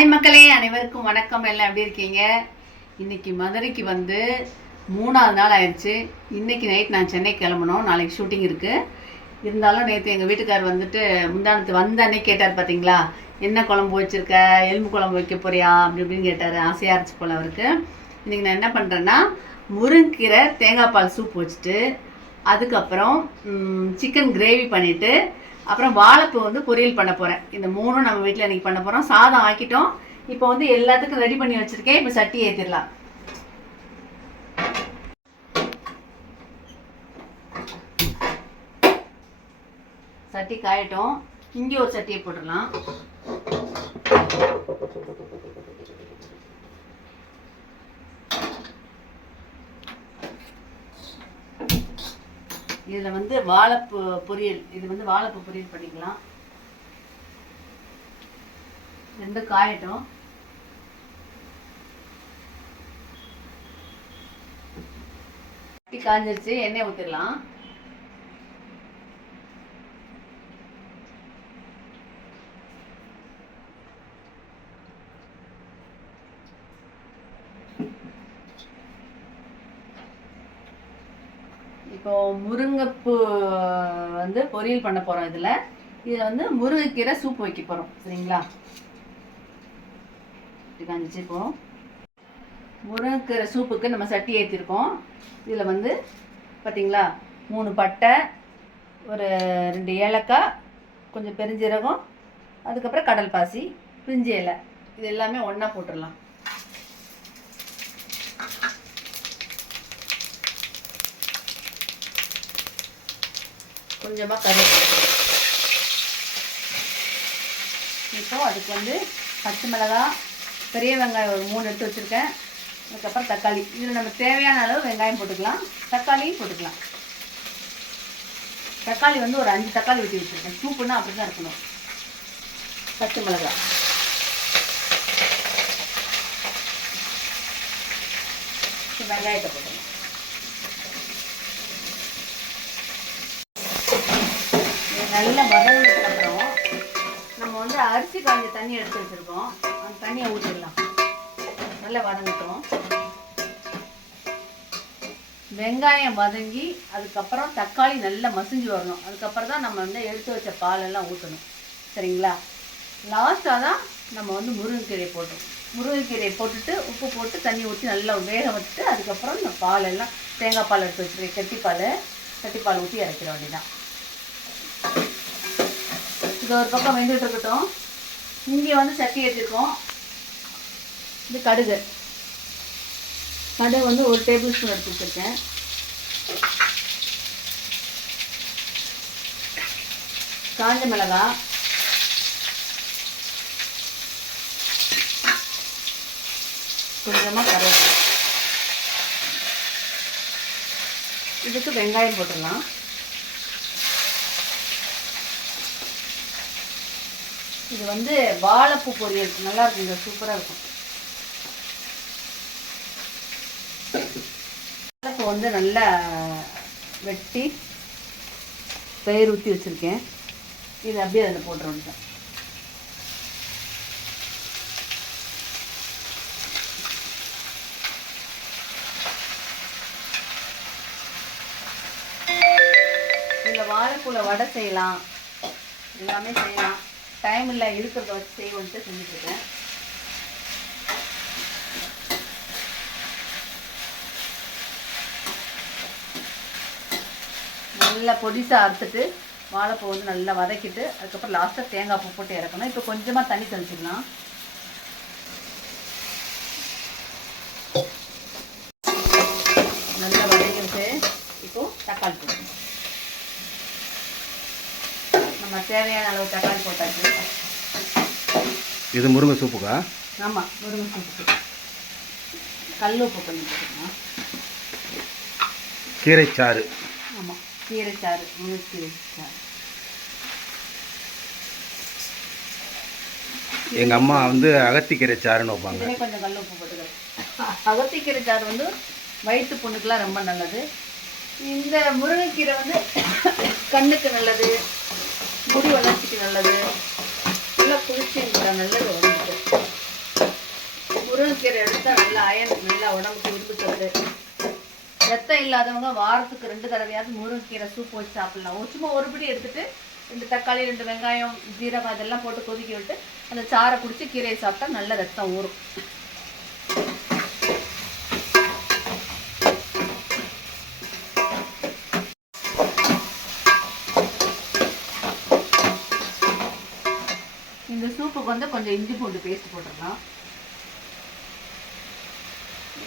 Hi மக்களே, அனைவருக்கும் வணக்கம். எல்லாம் எப்படி இருக்கீங்க? இன்னைக்கு மதுரைக்கு வந்து 3வது நாள் ஆயிடுச்சு. இன்னைக்கு நைட் நான் சென்னை கிளம்பணும். நாளைக்கு ஷூட்டிங் இருக்குது. இருந்தாலும் நேற்று எங்கள் வீட்டுக்கார் வந்துட்டு முந்தானத்து வந்த அன்னைக்கு கேட்டார், பார்த்தீங்களா, என்ன குழம்பு வச்சுருக்க, எலும்பு குழம்பு வைக்க போறியா அப்படி இப்படின்னு கேட்டார். ஆசையாக இருந்துச்சு போல் அவருக்கு. இன்றைக்கி நான் என்ன பண்ணுறேன்னா, முருங்கீரை தேங்காய் பால் சூப் வச்சுட்டு அதுக்கப்புறம் சிக்கன் கிரேவி பண்ணிவிட்டு அப்புறம் வாழைப்பூ வந்து பொரியல் பண்ண போகிறேன். இந்த மூணும் நம்ம வீட்டில் இன்றைக்கி பண்ண போகிறோம். சாதம் ஆக்கிட்டோம். இப்போ வந்து எல்லாத்துக்கும் ரெடி பண்ணி வச்சுருக்கேன். இப்போ சட்டி ஏற்றிடலாம். சட்டி காயட்டும். இங்கே ஒரு சட்டியை போட்டுடலாம். இதில் வந்து வாழைப்பூ பொரியல், இது வந்து வாழைப்பூ பொரியல் பண்ணிக்கலாம். ரெண்டு காயட்டும். காஞ்சிருச்சு, எண்ணெய் ஊற்றிடலாம். இப்போ முருங்கைப்பூ வந்து பொரியல் பண்ண போகிறோம். இதில் வந்து முருங்கைக்கீரை சூப் வைக்க போகிறோம். சரிங்களா? காஞ்சிச்சு. இப்போ முருங்கைக்கீரை சூப்புக்கு நம்ம சட்டி ஏற்றிருக்கோம். இதில் வந்து பார்த்திங்களா, 3 பட்டை, ஒரு 2 ஏலக்காய், கொஞ்சம் பெருஞ்சீரகம், அதுக்கப்புறம் கடல் பாசி, பிரிஞ்சி இலை, இது எல்லாமே ஒன்றா போட்டுடலாம். கொஞ்சமாக கருவேப்பிலை. இப்போ அதுக்கு வந்து பச்சை மிளகாய், பெரிய வெங்காயம் ஒரு 3 எடுத்து வச்சுருக்கேன். அதுக்கப்புறம் தக்காளி. இதில் நம்ம தேவையான அளவு வெங்காயம் போட்டுக்கலாம், தக்காளியும் போட்டுக்கலாம். தக்காளி வந்து ஒரு 5 தக்காளி ஊற்றி வச்சுருக்கேன். சூப்புன்னா அப்படி தான் இருக்கணும். பச்சை மிளகாய், வெங்காயத்தை போட்டுக்கலாம். நல்லா வதங்கினதுக்கு அப்புறம் நம்ம வந்து அரிசி காய்ஞ்ச தண்ணி எடுத்து வச்சுருக்கோம். அந்த தண்ணியை ஊற்றிடலாம். நல்லா வதங்கட்டும். வெங்காயம் வதங்கி அதுக்கப்புறம் தக்காளி நல்லா மசிஞ்சு வரணும். அதுக்கப்புறம் தான் நம்ம வந்து எடுத்து வச்ச பாலெல்லாம் ஊற்றணும். சரிங்களா? லாஸ்ட்டாக தான் நம்ம வந்து முருங்கைக்கீரையை போட்டோம். முருங்கைக்கீரையை போட்டுட்டு உப்பு போட்டு தண்ணி ஊற்றி நல்லா வேக வச்சுட்டு அதுக்கப்புறம் இந்த பாலெல்லாம் தேங்காய் பால் எடுத்து வச்சுருக்கேன். கட்டிப்பால் ஊற்றி இறக்கிற வேண்டியதான். இது ஒரு பக்கம் வெந்துட்டு இருக்கட்டும். இங்கே வந்து சட்டி ஏற்றிருக்கோம். இது கடுகு வந்து 1 டேபிள் ஸ்பூன் எடுத்து வச்சுருக்கேன். காஞ்ச மிளகாய், கொஞ்சமாக கருவேப்பிலை. இதுக்கு வெங்காயம் போட்டுடலாம். இது வந்து வாழைப்பூ பொரியல் நல்லா இருக்குங்க, சூப்பராக இருக்கும். வாழைப்பூ வந்து நல்லா வெட்டி தயிர் ஊற்றி வச்சுருக்கேன். இது அப்படியே அதில் போட்டுருவோம். இதில் வாழைப்பூவில் வடை செய்யலாம், எல்லாமே செய்யலாம். டைம் இல்லை, இருக்கிறத வச்சு செய்வோன்ட்டு செஞ்சுட்ருக்கேன். நல்லா பொடிசாக அறுத்துட்டு வாழைப்பூ வந்து நல்லா வதக்கிட்டு அதுக்கப்புறம் லாஸ்ட்டாக தேங்காய் பூ போட்டு இறக்கணும். இப்போ கொஞ்சமாக தண்ணி தெளிச்சிக்கலாம். நல்லா வதக்கிட்டு இப்போது தக்காளி போடணும். நம்ம தேவையான அளவு தக்காளி போட்டாச்சு. இது முருங்கை சூப்புக்கா? ஆமாம், முருங்கை சூப்புக்கு கல் உப்பு பண்ணி போட்டுக்கலாம். கீரைச்சாறு. ஆமாம், கீரைச்சாறு, முருங்கீரை சாறு. எங்கள் அம்மா வந்து அகத்திக்கீரை சாறுன்னு வைப்பாங்க. கொஞ்சம் கல் உப்பு போட்டுக்கிறேன். அகத்திக்கீரை சாறு வந்து வயிற்று புண்ணுக்கெலாம் ரொம்ப நல்லது. இந்த முருங்கைக்கீரை வந்து கண்ணுக்கு நல்லது, முடி வளர்ச்சிக்கு நல்லது, நல்லா குளிர்ச்சி நல்லது உடம்புக்கு. முருங்கைக்கீரை எடுத்தால் நல்லா அயன், நல்லா உடம்புக்கு இரும்பு சத்து. ரத்தம் இல்லாதவங்க வாரத்துக்கு 2 தடவையாவது முருங்கைக்கீரை சூப் வச்சு சாப்பிடலாம். சும்மா ஒரு பிடி எடுத்துட்டு 2 தக்காளி 2 வெங்காயம் ஜீரகம் அதெல்லாம் போட்டு கொதிக்க விட்டு அந்த சாறை குடிச்சு கீரையை சாப்பிட்டா நல்ல ரத்தம் ஊறும். இந்த சூப்புக்கு வந்து கொஞ்சம் இஞ்சி பூண்டு பேஸ்ட் போட்டுடலாம்.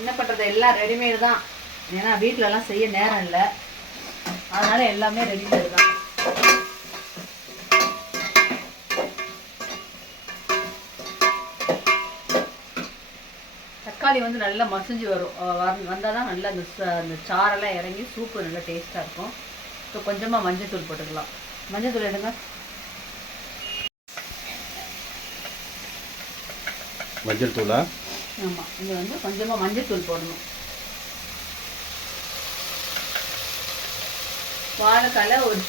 என்ன பண்ணுறது, எல்லாம் ரெடிமேடு தான். ஏன்னா வீட்டிலலாம் செய்ய நேரம் இல்லை, அதனால எல்லாமே ரெடிமேடு தான். தக்காளி வந்து நல்லா மசிஞ்சு வந்தால் தான் நல்லா அந்த சாரெல்லாம் இறங்கி சூப்பு நல்லா டேஸ்ட்டாக இருக்கும். ஸோ கொஞ்சமாக மஞ்சள் போட்டுக்கலாம். மஞ்சள் எடுங்க. மஞ்சள் தூளா? ஆமாம், இது வந்து கொஞ்சமாக மஞ்சள் போடணும். வாழைக்கால ஒரு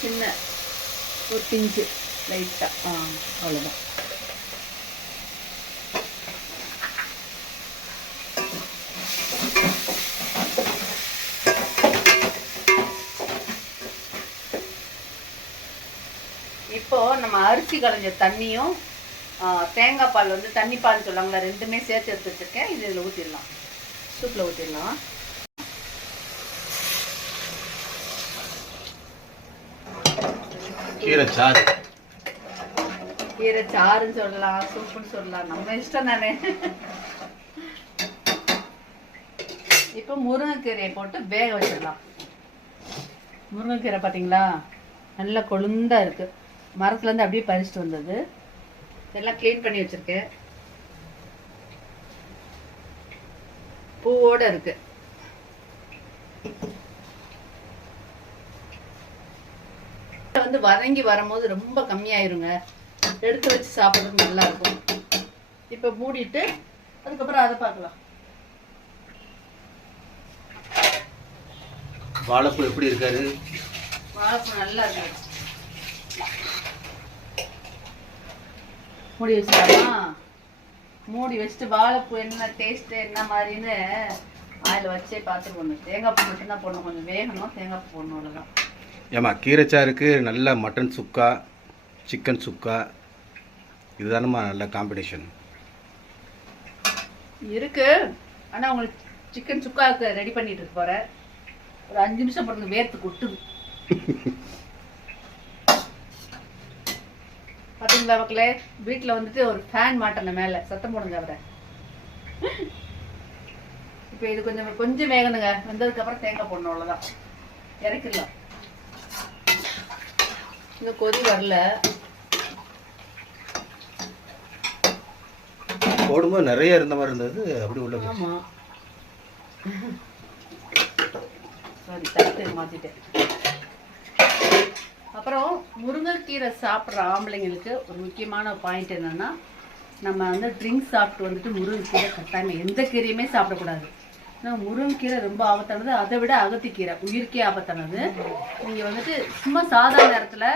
பிஞ்சு லைட்டாக, அவ்வளோதான். இப்போ நம்ம அரிசி களைஞ்ச தண்ணியும் தேங்காய் பால் வந்து தண்ணி பால்னு சொல்லுவாங்களா, ரெண்டுமே சேர்த்து எடுத்து வச்சுருக்கேன். இது இதில் ஊற்றிடலாம், சூப்பில் ஊற்றிடலாம். கீரை சாறுன்னு சொல்லலாம், சூப்புன்னு சொல்லலாம், நம்ம இஷ்டம் தானே. இப்போ முருங்கைக்கீரையை போட்டு வேக வச்சிடலாம். முருங்கைக்கீரை பார்த்தீங்களா நல்லா கொழுந்தா இருக்கு. மரத்துலேருந்து அப்படியே பறிச்சுட்டு வந்தது. எல்லாம் க்ளீன் பண்ணி வச்சிருக்கேன். பூவோட இருக்கு. வந்து வதங்கி வரும்போது ரொம்ப கம்மியாயிருங்க, எடுத்து வச்சு சாப்பிட்றதுக்கு நல்லா இருக்கும். இப்போ மூடிட்டு அதுக்கப்புறம் அதை பார்க்கலாம். வாழைப்பூ எப்படி இருக்காரு? வாழைப்பூ நல்லா இருக்கு. மூடி வச்சுக்கலாமா? மூடி வச்சுட்டு வாழைப்பூ என்ன டேஸ்ட்டு என்ன மாதிரின்னு அதில் வச்சே பார்த்துட்டு போடணும். தேங்காய் பூ மட்டும்தான் போடணும், கொஞ்சம் வேகணும். தேங்காய் பூ போடணும், அவ்வளோதான். ஏமா கீரைச்சாருக்கு நல்ல மட்டன் சுக்கா, சிக்கன் சுக்கா, இதுதானம்மா நல்ல காம்பினேஷன் இருக்கு. ஆனால் உங்களுக்கு சிக்கன் சுக்காவுக்கு ரெடி பண்ணிட்டு போகிறேன். ஒரு 5 நிமிஷம் போடுறது வேர்த்து கொட்டுது. பார்த்தீங்களா மக்களே, வீட்டில் வந்துட்டு ஒரு ஃபேன் மாட்டேன் மேலே, சத்தம் போடுங்க அவரை. இப்போ இது கொஞ்சம் வேகணுங்க. வெந்ததுக்கப்புறம் தேங்காய் போடணும், அவ்வளோதான். இறக்கிடலாம். இன்னும் கொதி வரல. போடும்போது நிறைய இருந்த மாதிரி இருந்தது, அப்படி உள்ள. ஆமாம், சாரி, தட்டு மாற்றிட்டேன். அப்புறம் முருங்கைக்கீரை சாப்பிட்ற ஆம்பளைங்களுக்கு ஒரு முக்கியமான பாயிண்ட் என்னென்னா, நம்ம வந்து ட்ரிங்க்ஸ் சாப்பிட்டு வந்துட்டு முருங்கைக்கீரை கட்டாயமாக எந்த கீரையுமே சாப்பிடக்கூடாது. ஏன்னா முருங்கைக்கீரை ரொம்ப ஆபத்தானது. அதை விட அகத்திக்கீரை உயிருக்கே ஆபத்தானது. நீங்கள் வந்துட்டு சும்மா சாதாரண நேரத்தில்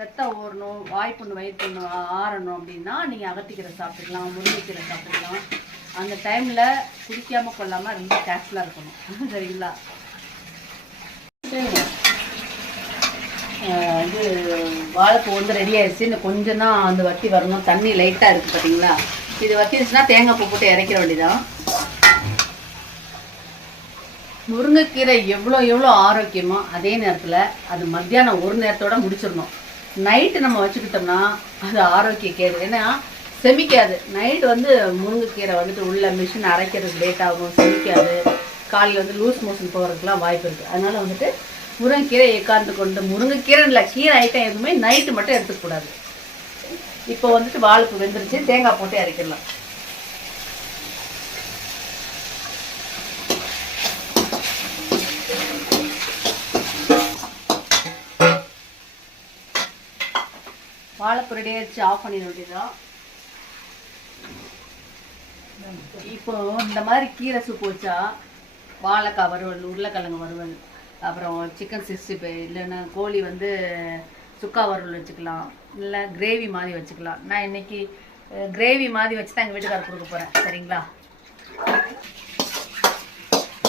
ரத்தம் ஊறணும், வாய்ப்புண்ணு வயிற்றுண்ணு ஆறணும் அப்படின்னா நீங்கள் அகத்திக்கீரை சாப்பிட்டுக்கலாம், முருங்கைக்கீரை சாப்பிட்டுக்கலாம். அந்த டைமில் குடிக்காமல் கொள்ளாமல் ரொம்ப கேர்ஃபுல்லாக இருக்கணும். சரிங்களா? இது வாழைப்பூ வந்து ரெடி ஆயிடுச்சு. இன்னும் கொஞ்சம் தான் அந்த வத்தி வரணும். தண்ணி லைட்டாக இருக்குது பார்த்தீங்களா? இது வத்திடுச்சுன்னா தேங்காய் பூ போட்டு இறக்கிற வேண்டியதான். முருங்கைக்கீரை எவ்வளோ ஆரோக்கியமோ அதே நேரத்தில் அது மத்தியானம் ஒரு நேரத்தோட முடிச்சிடணும். நைட்டு நம்ம வச்சுக்கிட்டோம்னா அது ஆரோக்கிய கேடு. ஏன்னா செமிக்காது. நைட்டு வந்து முருங்கைக்கீரை வந்துட்டு உள்ள மிஷின் அரைக்கிறதுக்கு லேட் ஆகும், செமிக்காது. காலையில் வந்து லூஸ் மோஷன் போகிறதுக்குலாம் வாய்ப்பு இருக்குது. அதனால் வந்துட்டு முருங்கைக்கீரை ஏக்காந்து கொண்டு, முருங்கைக்கீரை இல்லை, கீரை ஐட்டம் எதுவுமே நைட்டு மட்டும் எடுத்துக்கூடாது. இப்போ வந்துட்டு வாழைப்பூ வெந்துருச்சு, தேங்காய் போட்டு இறக்கிடலாம். வாழைப்பூ ரெடி ஆயிடுச்சு, ஆஃப் பண்ணிட வேண்டியதான். இப்போ இந்த மாதிரி கீரை சூப்பு வச்சா வாழைக்காய் வறுவல், உருளைக்கிழங்கு வறுவல், அப்புறம் சிக்கன் 65, இல்லைன்னா கோழி வந்து சுக்கா வறுவல் வச்சுக்கலாம், இல்லை கிரேவி மாதிரி வச்சுக்கலாம். நான் இன்னைக்கு கிரேவி மாதிரி வச்சு தான் எங்கள் வீட்டுக்காரர் கொடுக்க போகிறேன். சரிங்களா?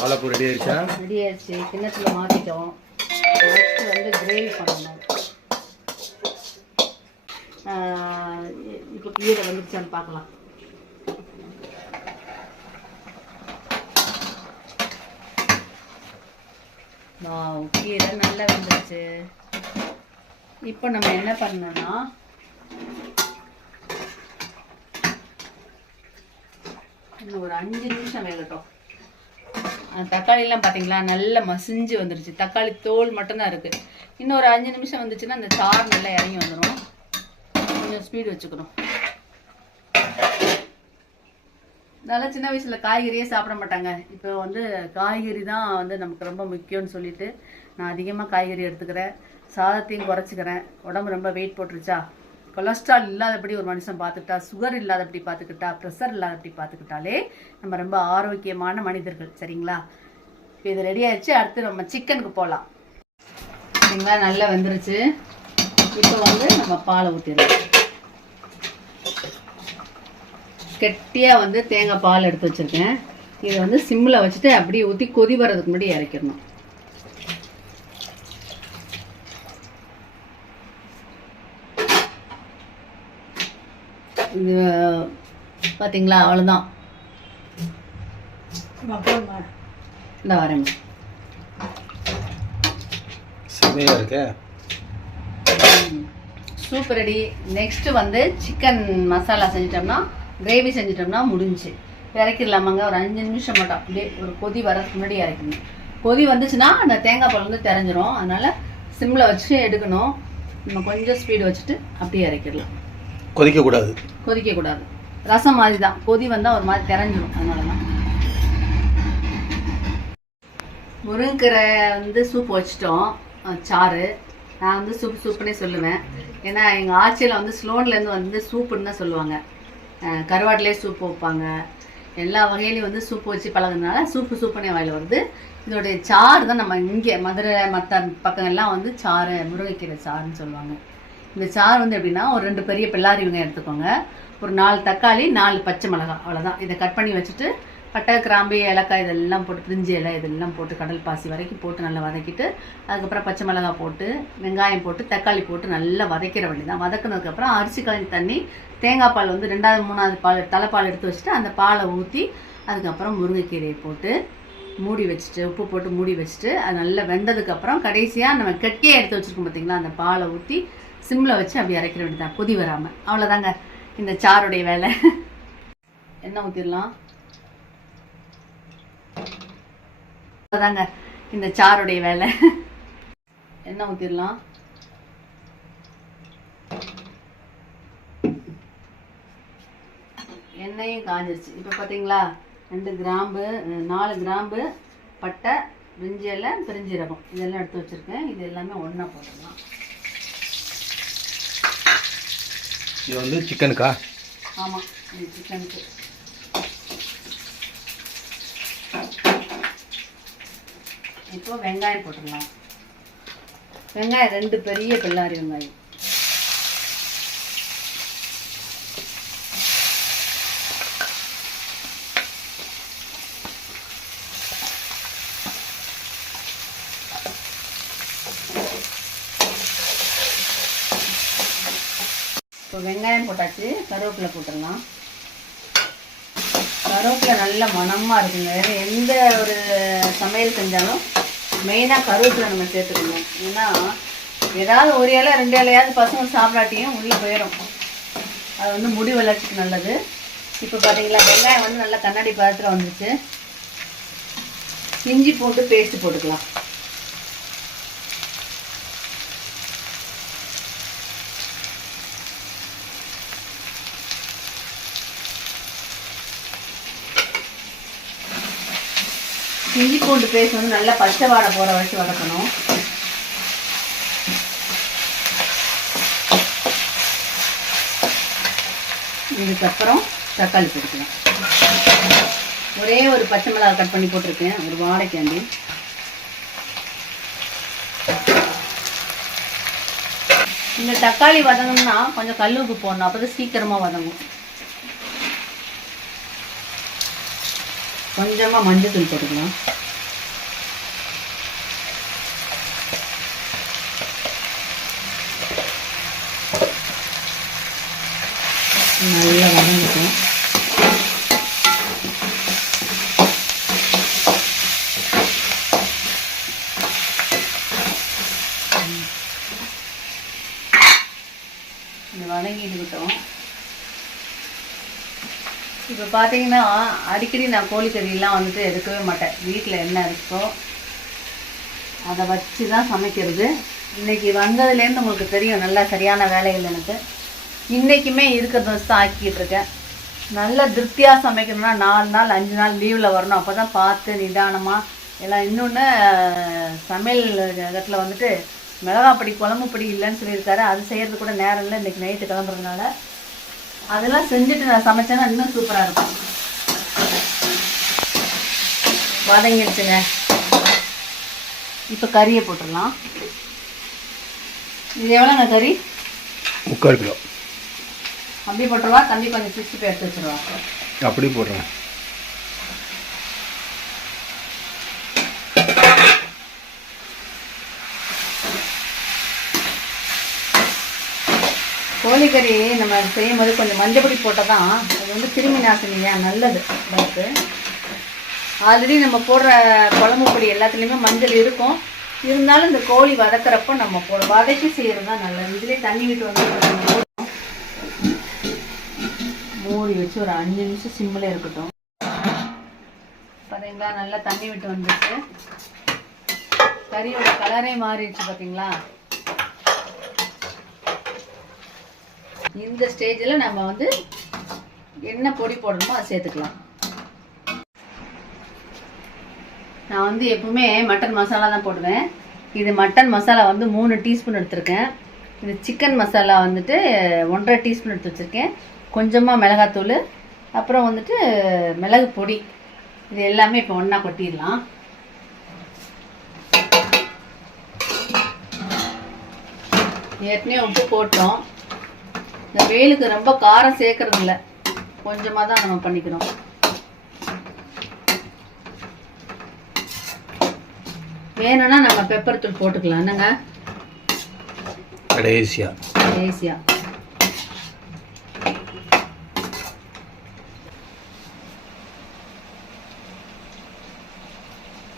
வாழைப்பூ ரெடி ஆயிடுச்சா? ரெடி ஆயிடுச்சு. கிண்ணத்தில் மாற்றிட்டோம். நெக்ஸ்ட் வந்து கிரேவி பண்ணணும். இப்போ கீரை வந்துருச்சான்னு பார்க்கலாம். கீரை நல்லா வந்துருச்சு. இப்போ நம்ம என்ன பண்ணோம்னா இன்னும் ஒரு 5 நிமிஷம் வேகட்டும். தக்காளிலாம் பார்த்தீங்களா நல்லா மசிஞ்சு வந்துருச்சு. தக்காளி தோல் மட்டும்தான் இருக்குது. இன்னும் ஒரு 5 நிமிஷம் வந்துச்சுன்னா அந்த சாறு நல்லா இறங்கி வந்துடும். கொஞ்சம் ஸ்பீடு வச்சுக்கணும். நல்லா சின்ன வயசில் காய்கறியே சாப்பிட மாட்டாங்க. இப்போ வந்து காய்கறி தான் வந்து நமக்கு ரொம்ப முக்கியம்னு சொல்லிட்டு நான் அதிகமாக காய்கறி எடுத்துக்கிறேன். சாதத்தையும் குறைச்சிக்கிறேன். உடம்பு ரொம்ப வெயிட் போட்டுருச்சா, கொலஸ்ட்ரால் இல்லாதபடி ஒரு மனுஷன் பார்த்துக்கிட்டா, சுகர் இல்லாதபடி பார்த்துக்கிட்டா, ப்ரெஷர் இல்லாதபடி பார்த்துக்கிட்டாலே நம்ம ரொம்ப ஆரோக்கியமான மனிதர்கள். சரிங்களா? இப்போ இது ரெடி ஆயிடுச்சு. அடுத்து நம்ம சிக்கனுக்கு போகலாம். சரிங்களா? நல்லா வெந்துருச்சு. இப்போ வந்து நம்ம பாலை ஊற்றிடலாம். கெட்டியாக வந்து தேங்காய் பால் எடுத்து வச்சுருக்கேன். இதை வந்து சிம்மில் வச்சுட்டு அப்படியே ஊற்றி கொதி வர்றதுக்கு முன்னாடி இறக்கிடணும். இது பார்த்தீங்களா? அவ்வளோதான். இந்த வரேன். செமையாக இருக்கு. Super ready. நெக்ஸ்ட்டு வந்து சிக்கன் மசாலா செஞ்சிட்டோம்னா, கிரேவி செஞ்சிட்டோம்னா முடிஞ்சு. இறக்கிடலாமாங்க. ஒரு 5 நிமிஷம் மட்டும் அப்படியே ஒரு கொதி வரதுக்கு முன்னாடி இறக்கணும். கொதி வந்துச்சுன்னா அந்த தேங்காய் பால் வந்து தெரிஞ்சிடும். அதனால் சிம்மில் வச்சு எடுக்கணும். நம்ம கொஞ்சம் ஸ்பீடு வச்சுட்டு அப்படியே இறக்கிடலாம். கொதிக்கக்கூடாது. கொதிக்கக்கூடாது. ரசம் மாதிரி தான். கொதி வந்தால் ஒரு மாதிரி தெரிஞ்சிடும். அதனால தான். முருங்கீரை வந்து சூப் வச்சிட்டோம். சாறு நான் வந்து சூப்புன்னே சொல்லுவேன். ஏன்னா எங்கள் ஆட்சியில் வந்து ஸ்லோன்லேருந்து வந்து சூப்புன்னு தான் சொல்லுவாங்க. கருவாட்டிலே சூப்பு வைப்பாங்க. எல்லா வகையிலையும் வந்து சூப்பு வச்சு பழகுறதுனால சூப்புன்னே வாயில் வருது. இதோடைய சாறு தான் நம்ம இங்கே மதுரை மற்ற பக்கங்கள்லாம் வந்து சாறு, முருங்கைக்கீரை சாறுன்னு சொல்லுவாங்க. இந்த சாறு வந்து எப்படின்னா, ஒரு 2 பெரிய பெல்லாரி வெங்காயம் எடுத்துக்கோங்க. ஒரு 4 தக்காளி, 4 பச்சை மிளகாய், அவ்வளோதான். இதை கட் பண்ணி வச்சுட்டு பட்டை, கிராம்பு, ஏலக்காய் இதெல்லாம் போட்டு, பிரிஞ்சி இலை இதெல்லாம் போட்டு, கடல் பாசி வரைக்கும் போட்டு நல்லா வதக்கிட்டு, அதுக்கப்புறம் பச்சை மிளகாய் போட்டு, வெங்காயம் போட்டு, தக்காளி போட்டு நல்லா வதக்கிற வேண்டியதான். வதக்கினதுக்கப்புறம் அரிசி கலந்து தண்ணி, தேங்காய் பால் வந்து 2வது 3வது பால், தலைப்பால் எடுத்து வச்சுட்டு அந்த பாலை ஊற்றி, அதுக்கப்புறம் முருங்கைக்கீரையை போட்டு மூடி வச்சுட்டு, உப்பு போட்டு மூடி வச்சுட்டு, அது நல்லா வெந்ததுக்கப்புறம் கடைசியாக நம்ம கெட்டியாக எடுத்து வச்சுருக்கோம் பார்த்தீங்களா, அந்த பாலை ஊற்றி சிம்மில் வச்சு அப்படி இறக்கிற வேண்டியதான், கொதி வராமல். அவ்வளோதாங்க இந்த சாருடைய வேலை. எண்ணெய் ஊற்றிடலாம். அவ்வளோதாங்க இந்த சாருடைய வேலை. எண்ணெய் ஊற்றிடலாம். எண்ணெயும் காஞ்சிருச்சு. இப்போ பார்த்தீங்களா, 2 கிராம்பு, 4 கிராம்பு, பட்டை, பிரிஞ்சி இலை, பெருஞ்சீரகம் இதெல்லாம் எடுத்து வச்சுருக்கேன். இது எல்லாமே ஒன்றா போட்டுடலாம். இது வந்து சிக்கனுக்கா? ஆமாம், இது சிக்கனுக்கு. இப்போ வெங்காயம் போட்டுடலாம். வெங்காயம் 2 பெரிய பெல்லாரி வெங்காயம். இப்போ வெங்காயம் போட்டாச்சு. கருவேப்பிலை போட்டுடலாம். கருவேப்பிலை நல்ல மணமாக இருக்குங்க. வேறு எந்த ஒரு சமையல் செஞ்சாலும் மெயினாக கருவேப்பிலை நம்ம சேர்த்துக்கணும். ஏன்னா ஏதாவது ஒரு இலை 2 இலையாவது பசங்க சாப்பிடாட்டியும் உள்ளே போயிடும். அது வந்து முடி வளர்ச்சிக்கு நல்லது. இப்போ பார்த்தீங்களா, வெங்காயம் வந்து நல்லா கண்ணாடி பதத்தில் வந்துச்சு. இஞ்சி போட்டு பேஸ்ட் போட்டுக்கலாம். இஞ்சி பூண்டு பேஸ்ட் வந்து நல்லா பச்சை வாடை போகிற வச்சு வதக்கணும். இதுக்கப்புறம் தக்காளி போட்டுக்கலாம். ஒரே ஒரு பச்சை மிளகாய் கட் பண்ணி போட்டிருக்கேன், ஒரு வாழைக்காண்டி. இந்த தக்காளி வதங்கணும்னா கொஞ்சம் கல் உப்பு போடணும், அப்போ தான் சீக்கிரமாக வதங்கும். கொஞ்சமாக மஞ்சள் தூள் போட்டுக்கலாம். நல்லா வதங்கிக்கும். இந்த வதங்கிட்டுக்கிட்டோம். இப்போ பார்த்தீங்கன்னா அடிக்கடி நான் கோழிக்கறியெல்லாம் வந்துட்டு எடுக்கவே மாட்டேன். வீட்டில் என்ன இருக்கோ அதை வச்சு தான் சமைக்கிறது. இன்றைக்கி வந்ததுலேருந்து உங்களுக்கு தெரியும் நல்லா சரியான வேலைகள் எனக்கு. இன்றைக்குமே இருக்கிறத வச்சு தான் ஆக்கிட்டு இருக்கேன். நல்லா திருப்தியாக சமைக்கணும்னா 4 நாள் 5 நாள் லீவில் வரணும். அப்போ தான் பார்த்து நிதானமாக எல்லாம். இன்னொன்று சமையல் இடத்துல வந்துட்டு மிளகாப்பொடி குழம்பு பொடி இல்லைன்னு சொல்லியிருக்காரு. அது செய்கிறது கூட நேரம் இல்லை. இன்றைக்கி நைட்டு கிளம்புறதுனால அதெல்லாம் செஞ்சுட்டு நான் சமைச்சேன்னா இன்னும் சூப்பராக இருக்கும். வதங்கிடுச்சுங்க. இப்போ கறியை போட்டுடலாம். இது எவ்வளோங்க கறி? 3/4 கிலோ. அப்படி போட்டுருவா. தம்பி கொஞ்சம் 60 எடுத்து வச்சுருவா. அப்படி போடுறேன். கோழிக்கறி நம்ம செய்யும் போது கொஞ்சம் மஞ்சப்பொடி போட்டால் தான் அது வந்து கிருமி நாசினியா நல்லது உடம்புக்கு. ஆல்ரெடி நம்ம போடுற குழம்பு பொடி எல்லாத்துலேயுமே மஞ்சள் இருக்கும். இருந்தாலும் இந்த கோழி வதக்கிறப்போ நம்ம வதக்கி செய்கிறது தான் நல்லது. இதுலேயே தண்ணி விட்டு வந்து மூடி வச்சு ஒரு 5 நிமிஷம் சிம்மில் இருக்கட்டும். பார்த்தீங்களா நல்லா தண்ணி விட்டு வந்துச்சு. கறியோட கலரே மாறிடுச்சு பார்த்தீங்களா. இந்த ஸ்டேஜில் நம்ம வந்து என்ன பொடி போடணுமோ அதை சேர்த்துக்கலாம். நான் வந்து எப்பவுமே மட்டன் மசாலா தான் போடுவேன். இது மட்டன் மசாலா வந்து 3 டீஸ்பூன் எடுத்திருக்கேன். இது சிக்கன் மசாலா வந்துட்டு 1.5 டீஸ்பூன் எடுத்து வச்சுருக்கேன். கொஞ்சமாக மிளகாத்தூள், அப்புறம் வந்துட்டு மிளகு பொடி. இது எல்லாமே இப்போ ஒன்றா கொட்டிடலாம். ஏற்கனவே உப்பு போட்டோம். இந்த வெயிலுக்கு ரொம்ப காரம் சேர்க்கறது இல்லை, கொஞ்சமாக தான் நம்ம பண்ணிக்கணும். வேணும்னா நம்ம பெப்பர் தூள் போட்டுக்கலாம். என்னங்க கடைசியா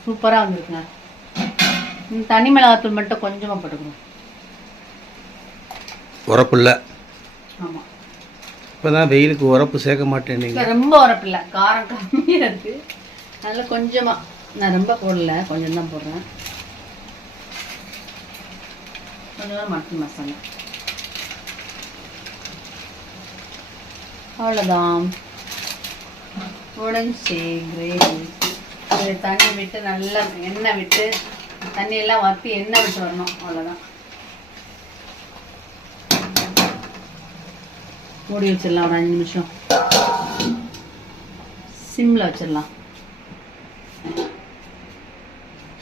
சூப்பராக வந்துருக்குங்க. தனி மிளகாத்தூள் மட்டும் கொஞ்சமாக போட்டுக்கணும். உரப்பு இல்லை. ஆமாம், இப்போ தான் வெயிலுக்கு உரப்பு சேர்க்க மாட்டேன். ரொம்ப உரப்பு இல்லை, காரம் கம்மியாக இருக்குது. அதனால் கொஞ்சமாக, நான் ரொம்ப போடல, கொஞ்சம் தான் போடுறேன். கொஞ்சமாக மட்டன் மசாலா. அவ்வளோதான், உடஞ்சி கிரேவி. இது தண்ணி விட்டு நல்லா எண்ணெய் விட்டு தண்ணியெல்லாம் வற்றி எண்ணெய் விட்டு வரணும். அவ்வளோதான். மூடி வச்சிடலாம் ஒரு 5 நிமிஷம். சிம்மில் வச்சிடலாம்.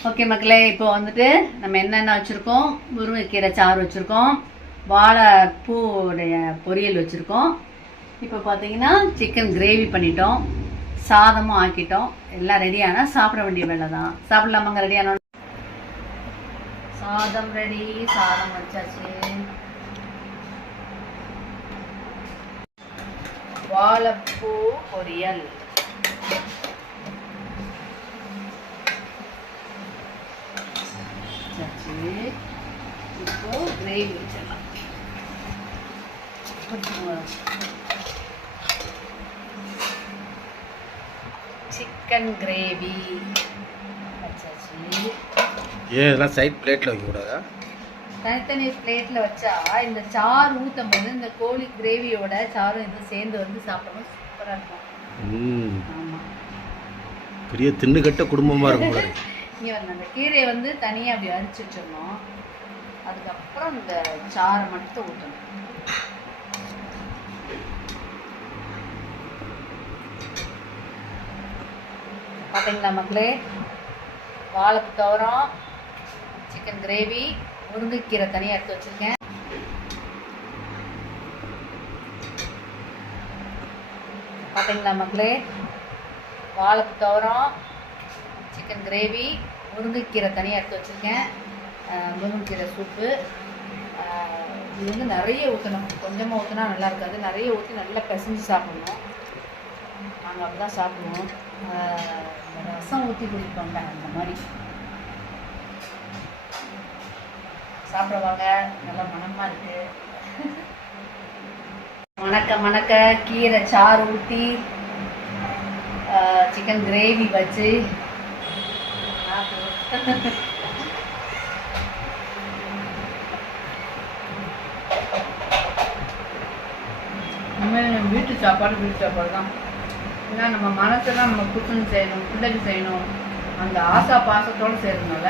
ஓகே மக்களே, இப்போ வந்துட்டு நம்ம என்னென்ன வச்சுருக்கோம். முருங்கைக்கீரை சாறு வச்சுருக்கோம், வாழைப்பூடைய பொரியல் வச்சுருக்கோம். இப்போ பார்த்தீங்கன்னா சிக்கன் கிரேவி பண்ணிட்டோம், சாதமும் ஆக்கிட்டோம். எல்லாம் ரெடியானா சாப்பிட வேண்டிய வேலை தான். சாப்பிடலாமாங்க? ரெடியான சாதம் ரெடி. சாதம் வச்சாச்சு. வாழைப்பூ பொரியல். இப்போ கிரேவி வச்சிடலாம். சிக்கன் கிரேவி வச்சாச்சு. ஏன் இதெல்லாம் சைட் பிளேட்டில் வைக்கக்கூடாதா? தனித்தனி பிளேட்டில் வச்சா இந்த சாறு ஊற்றும் போது இந்த கோழி கிரேவியோட சாரும் இது சேர்ந்து வந்து சாப்பிடணும். சூப்பராக இருக்கும். ஆமாம், பெரிய தின்னுகட்ட குடும்பமாக இருக்கும். இங்கே வந்து அந்த கீரையை வந்து தனியாக அப்படி அரிச்சு வச்சிடணும். அதுக்கப்புறம் இந்த சாறை மட்டும் ஊற்றணும். பார்த்தீங்களா மக்களே, வாழைப்பூ துவரம், சிக்கன் கிரேவி, முருங்கைக்கீரை தனியாக எடுத்து வச்சுருக்கேன். பார்த்தீங்களா மக்களே, வாழைப்பு துவரம், சிக்கன் கிரேவி, முருங்கைக்கீரை தனியாக எடுத்து வச்சுருக்கேன், முருங்கைக்கீரை சூப்பு. இது வந்து நிறைய ஊற்றணும், கொஞ்சமாக ஊற்றினா நல்லா இருக்காது, நிறைய ஊற்றி நல்லா பிசைஞ்சு சாப்பிடணும். நாங்கள் அப்படி தான் சாப்பிடுவோம். ரசம் ஊற்றி குடிப்போங்க, அந்த மாதிரி சாப்பிடுவாங்க. நல்லா மணமாக இருக்குது. மணக்க கீரை சாறு ஊற்றி சிக்கன் கிரேவி வச்சு வீட்டு சாப்பாடு தான். ஏன்னா நம்ம மனசெல்லாம் நம்ம புதுசுன்னு செய்யணும், பிள்ளைக்கு செய்யணும், அந்த ஆசா பாசத்தோடு செய்கிறதுனால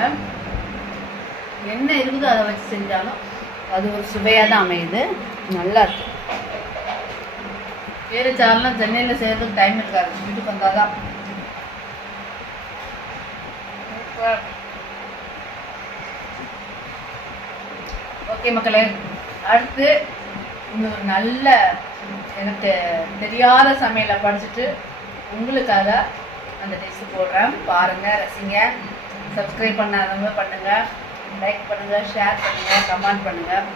என்ன இருக்குதோ அதை வச்சு செஞ்சாலும் அது ஒரு சுவையாக தான் அமையுது, நல்லா இருக்கு. கீரை சாறுலாம் சென்னையில் செய்கிறதுக்கு டைம் இருக்காது, வீட்டுக்கு வந்தால் தான். ஓகே மக்களே, அடுத்து இன்னொரு நல்ல எனக்கு தெரியாத சமையலை படிச்சுட்டு உங்களுக்காக அந்த டிஷ் போடுறேன். பாருங்கள், ரசிங்க. சப்ஸ்கிரைப் பண்ணாதவங்க பண்ணுங்கள், லைக் பண்ணுங்கள், ஷேர் பண்ணுங்கள், கமெண்ட் பண்ணுங்கள்.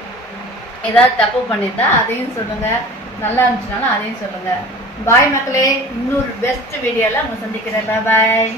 ஏதாவது தப்பு பண்ணியிருந்தா அதையும் சொல்லுங்கள், நல்லா இருந்துச்சுனாலும் அதையும் சொல்லுங்கள். பாய் மக்களே, இன்னொரு பெஸ்ட் வீடியோவில் உங்களை சந்திக்கிறேன். பாய்.